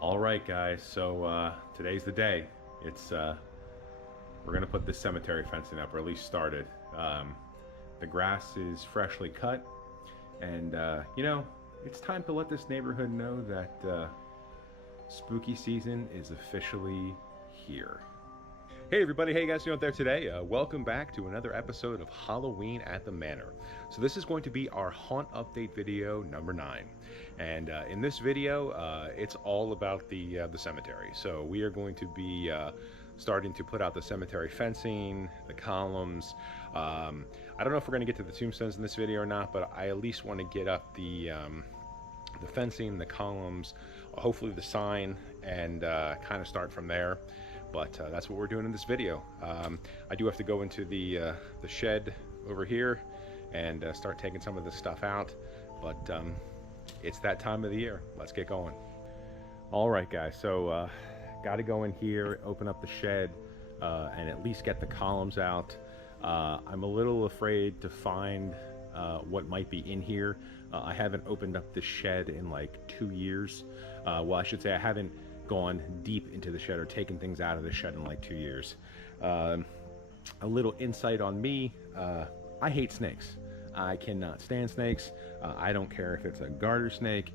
All right, guys. So today's the day. It's we're gonna put this cemetery fencing up, or at least start it. The grass is freshly cut, and it's time to let this neighborhood know that spooky season is officially here. Hey everybody, hey guys, you out there today. Welcome back to another episode of Halloween at the Manor. So this is going to be our haunt update video number 9. And in this video, it's all about the cemetery. So we are going to be starting to put out the cemetery fencing, the columns. I don't know if we're going to get to the tombstones in this video or not, but I at least want to get up the fencing, the columns, hopefully the sign, and kind of start from there. But that's what we're doing in this video. I do have to go into the shed over here and start taking some of this stuff out, but it's that time of the year. Let's get going. All right, guys, so got to go in here, open up the shed, and at least get the columns out. I'm a little afraid to find what might be in here. I haven't opened up the shed in like 2 years. Well, I should say I haven't gone deep into the shed or taken things out of the shed in like 2 years. A little insight on me, I hate snakes. I cannot stand snakes. I don't care if it's a garter snake.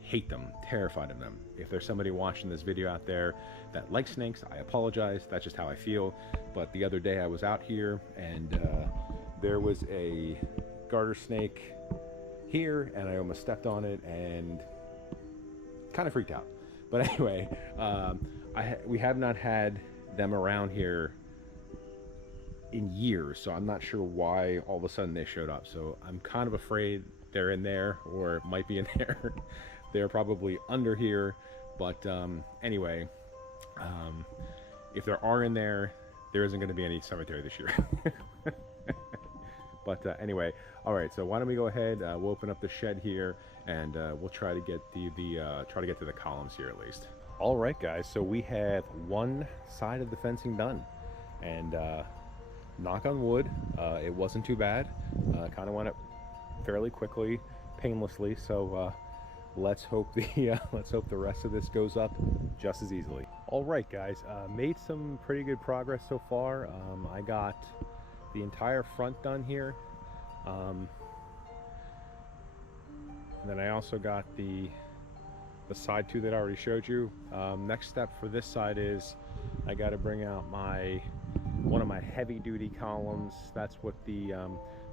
Hate them, terrified of them. If there's somebody watching this video out there that likes snakes, I apologize. That's just how I feel. But the other day I was out here and there was a garter snake here and I almost stepped on it and kind of freaked out. But anyway, we have not had them around here in years, so I'm not sure why all of a sudden they showed up. So I'm kind of afraid they're in there, or might be in there. They're probably under here, but anyway, if there are in there, there isn't going to be any cemetery this year. But anyway, all right. So why don't we go ahead? We'll open up the shed here, and we'll try to get try to get to the columns here at least. All right, guys. So we have one side of the fencing done, and knock on wood, it wasn't too bad. Kind of went up fairly quickly, painlessly. So let's hope the rest of this goes up just as easily. All right, guys. Made some pretty good progress so far. I got the entire front done here, and then I also got the side two that I already showed you. Next step for this side is I got to bring out one of my heavy-duty columns. That's what the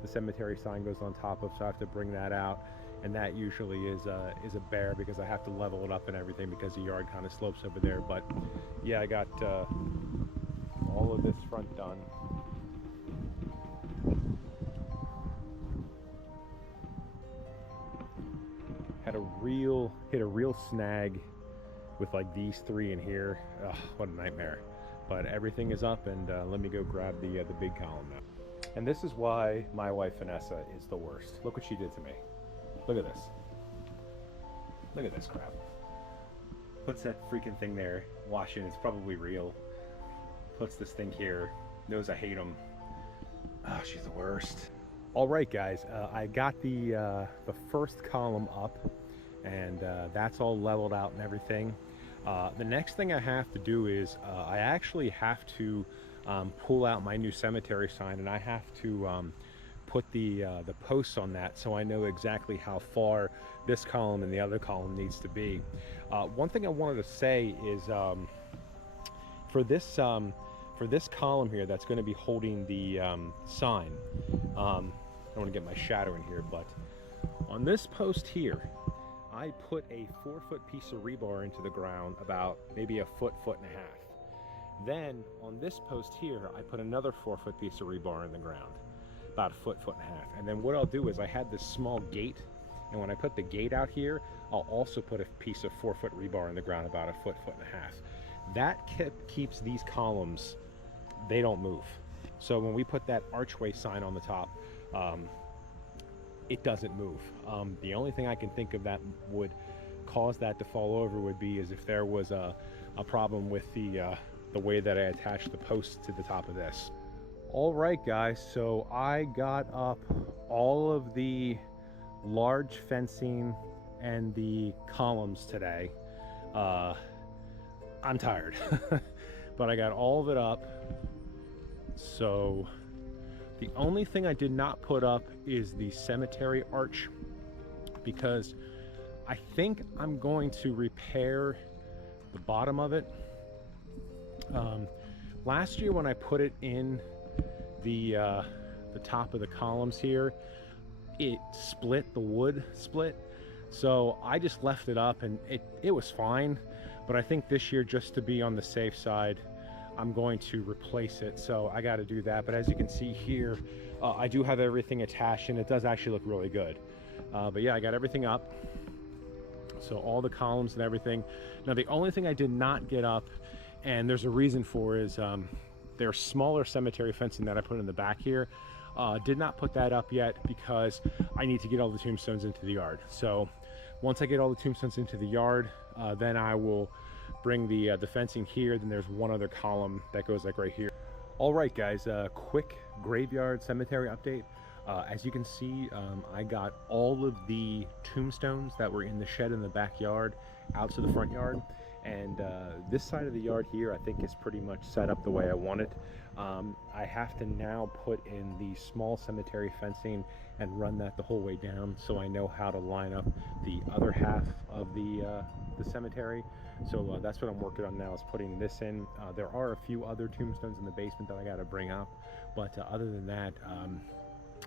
cemetery sign goes on top of, so I have to bring that out, and that usually is a bear because I have to level it up and everything because the yard kind of slopes over there. But yeah, I got all of this front done. Hit a real snag with like these three in here. Ugh, what a nightmare. But everything is up, and let me go grab the big column now. And this is why my wife Vanessa is the worst. Look what she did to me. Look at this. Look at this crap. Puts that freaking thing there, watching. It's probably real. Puts this thing here. Knows I hate him. Oh, she's the worst. All right, guys. I got the first column up, and that's all leveled out and everything. The next thing I have to do is I actually have to pull out my new cemetery sign, and I have to put the posts on that so I know exactly how far this column and the other column needs to be. One thing I wanted to say is for this column here that's going to be holding the sign, I want to get my shadow in here, but on this post here I put a 4-foot piece of rebar into the ground, about maybe a foot and a half. Then on this post here I put another 4-foot piece of rebar in the ground, about a foot and a half. And then what I'll do is I had this small gate, and when I put the gate out here, I'll also put a piece of 4-foot rebar in the ground, about a foot and a half. That keeps these columns, they don't move. So when we put that archway sign on the top, it doesn't move. The only thing I can think of that would cause that to fall over would be is if there was a problem with the way that I attached the posts to the top of this. All right, guys, so I got up all of the large fencing and the columns today. I'm tired. But I got all of it up. So the only thing I did not put up is the cemetery arch, because I think I'm going to repair the bottom of it. Last year when I put it in the top of the columns here, it split, the wood split. So I just left it up and it was fine. But I think this year, just to be on the safe side, I'm going to replace it. So I got to do that. But as you can see here, I do have everything attached and it does actually look really good. But yeah, I got everything up. So all the columns and everything. Now the only thing I did not get up, and there's a reason for, is there's smaller cemetery fencing that I put in the back here. Did not put that up yet because I need to get all the tombstones into the yard. So once I get all the tombstones into the yard, then I will bring the fencing here. Then there's one other column that goes like right here. All right, guys, quick graveyard cemetery update. As you can see, I got all of the tombstones that were in the shed in the backyard out to the front yard. And this side of the yard here, I think, is pretty much set up the way I want it. I have to now put in the small cemetery fencing and run that the whole way down, so I know how to line up the other half of the cemetery. So that's what I'm working on now, is putting this in. There are a few other tombstones in the basement that I got to bring up, but other than that,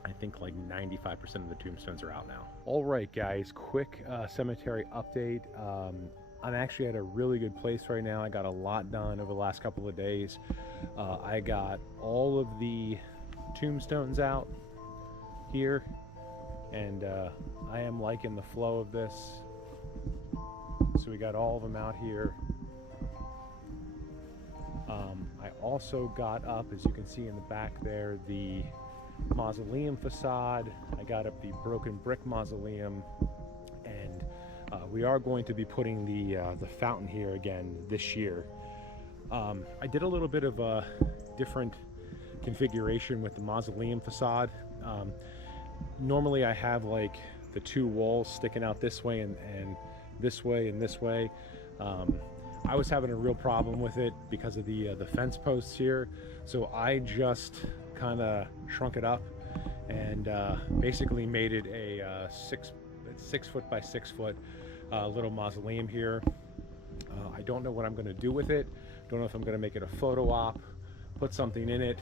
I think like 95% of the tombstones are out now. All right, guys, quick cemetery update. I'm actually at a really good place right now. I got a lot done over the last couple of days. I got all of the tombstones out here, and I am liking the flow of this. So we got all of them out here. I also got up, as you can see in the back there, the mausoleum facade. I got up the broken brick mausoleum, and we are going to be putting the fountain here again this year. I did a little bit of a different configuration with the mausoleum facade. Normally I have like the two walls sticking out this way and this way and this way. I was having a real problem with it because of the fence posts here, so I just kind of shrunk it up and basically made it a 6 foot by 6 foot little mausoleum here. I don't know what I'm going to do with it. Don't know if I'm going to make it a photo op, put something in it,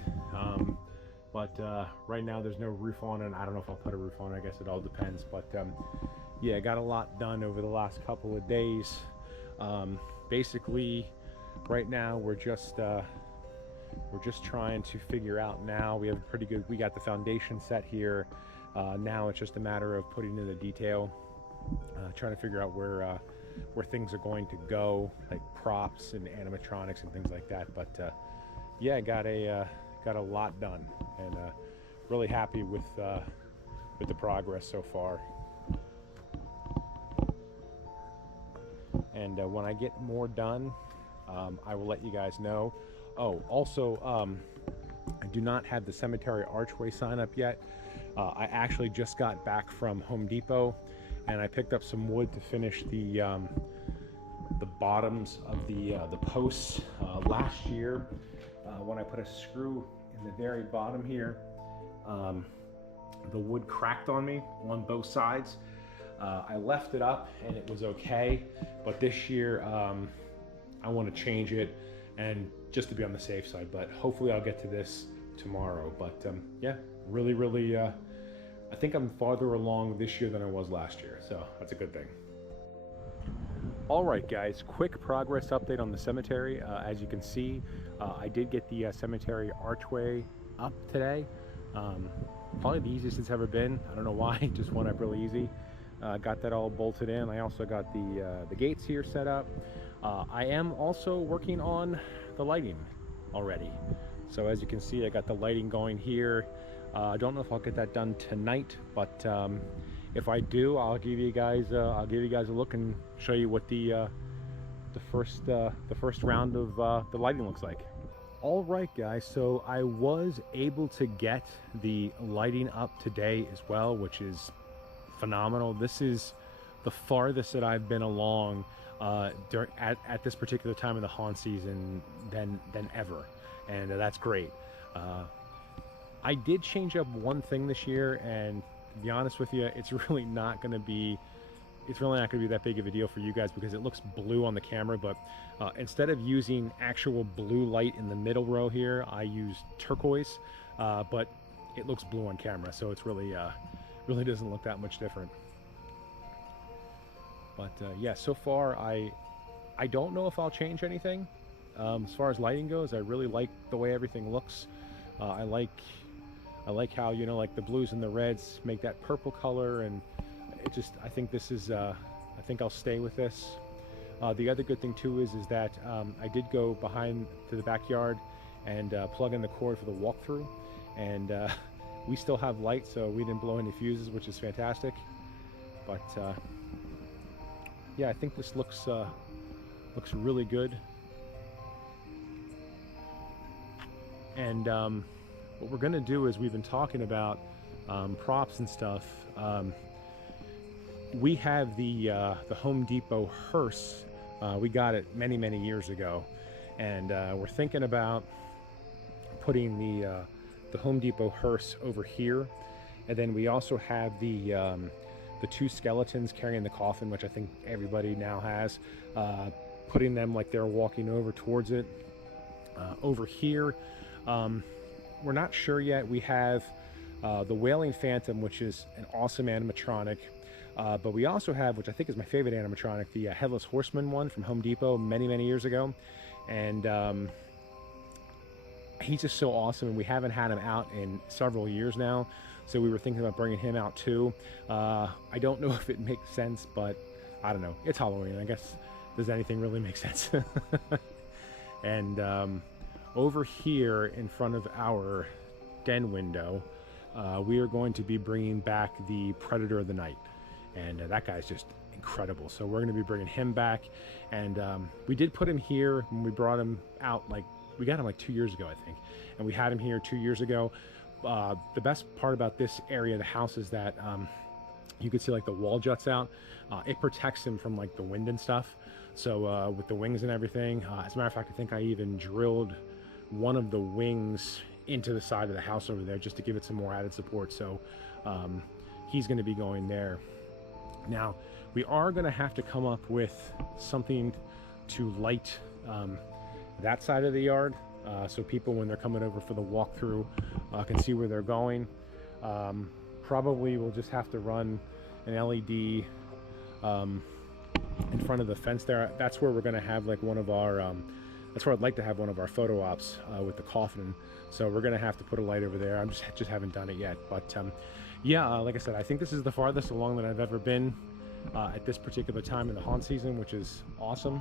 but right now there's no roof on it. I don't know if I'll put a roof on it. I guess it all depends. But yeah, I got a lot done over the last couple of days. Basically right now we're just trying to figure out now. We got the foundation set here. Now it's just a matter of putting in the detail, trying to figure out where things are going to go, like props and animatronics and things like that. But yeah, I got a lot done, and really happy with the progress so far. And when I get more done, I will let you guys know. Oh, also, I do not have the cemetery archway sign up yet. I actually just got back from Home Depot, and I picked up some wood to finish the bottoms of the posts. Last year, when I put a screw in the very bottom here, the wood cracked on me on both sides. I left it up and it was okay, but this year I want to change it, and just to be on the safe side. But hopefully I'll get to this tomorrow. But yeah, really I think I'm farther along this year than I was last year, so that's a good thing. All right, guys, quick progress update on the cemetery. As you can see, I did get the cemetery archway up today. Probably the easiest it's ever been. I don't know why, it just went up really easy. Got that all bolted in. I also got the gates here set up. I am also working on the lighting already. So as you can see, I got the lighting going here. I don't know if I'll get that done tonight, but if I do, I'll give you guys a look and show you what the first round of the lighting looks like. All right, guys, so I was able to get the lighting up today as well, which is phenomenal. This is the farthest that I've been along at this particular time of the haunt season than ever, and that's great. I did change up one thing this year, and to be honest with you, it's really not going to be that big of a deal for you guys because it looks blue on the camera, but instead of using actual blue light in the middle row here, I used turquoise, but it looks blue on camera, so it's really doesn't look that much different. But yeah, so far I don't know if I'll change anything. As far as lighting goes, I really like the way everything looks. I like how, you know, like the blues and the reds make that purple color, and it just, I think this is, I think I'll stay with this. The other good thing too is that I did go behind to the backyard and plug in the cord for the walkthrough, and we still have light, so we didn't blow any fuses, which is fantastic. But yeah, I think this looks really good. And what we're gonna do is, we've been talking about props and stuff. We have the Home Depot hearse. We got it many years ago, and we're thinking about putting the Home Depot hearse over here, and then we also have the two skeletons carrying the coffin, which I think everybody now has, putting them like they're walking over towards it. Over here, we're not sure yet. We have the Wailing Phantom, which is an awesome animatronic, but we also have, which I think is my favorite animatronic, the Headless Horseman one from Home Depot many years ago, and he's just so awesome, and we haven't had him out in several years now, so we were thinking about bringing him out too. I don't know if it makes sense, but I don't know, it's Halloween, I guess. Does anything really make sense? And over here in front of our den window, we are going to be bringing back the Predator of the Night, and that guy's just incredible. So we're going to be bringing him back, and we did put him here when we brought him out. Like, we got him like 2 years ago, I think, and we had him here 2 years ago. The best part about this area of the house is that you can see like the wall juts out. It protects him from like the wind and stuff. So with the wings and everything, as a matter of fact, I think I even drilled one of the wings into the side of the house over there just to give it some more added support. So he's going to be going there. Now we are going to have to come up with something to light that side of the yard, so people, when they're coming over for the walkthrough, can see where they're going. Probably we'll just have to run an LED in front of the fence there. That's where we're going to have like one of our that's where I'd like to have one of our photo ops with the coffin. So we're going to have to put a light over there. I'm just haven't done it yet. But yeah, like I said, I think this is the farthest along that I've ever been at this particular time in the haunt season, which is awesome.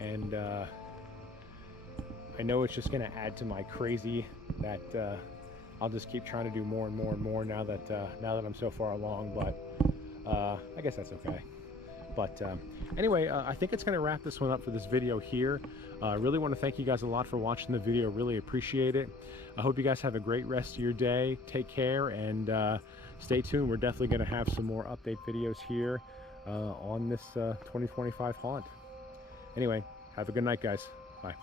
And I know it's just going to add to my crazy that I'll just keep trying to do more and more and more now that I'm so far along. But I guess that's okay. But anyway, I think it's going to wrap this one up for this video here. I really want to thank you guys a lot for watching the video. Really appreciate it. I hope you guys have a great rest of your day. Take care, and stay tuned. We're definitely going to have some more update videos here on this 2025 haunt. Anyway, have a good night, guys. Bye.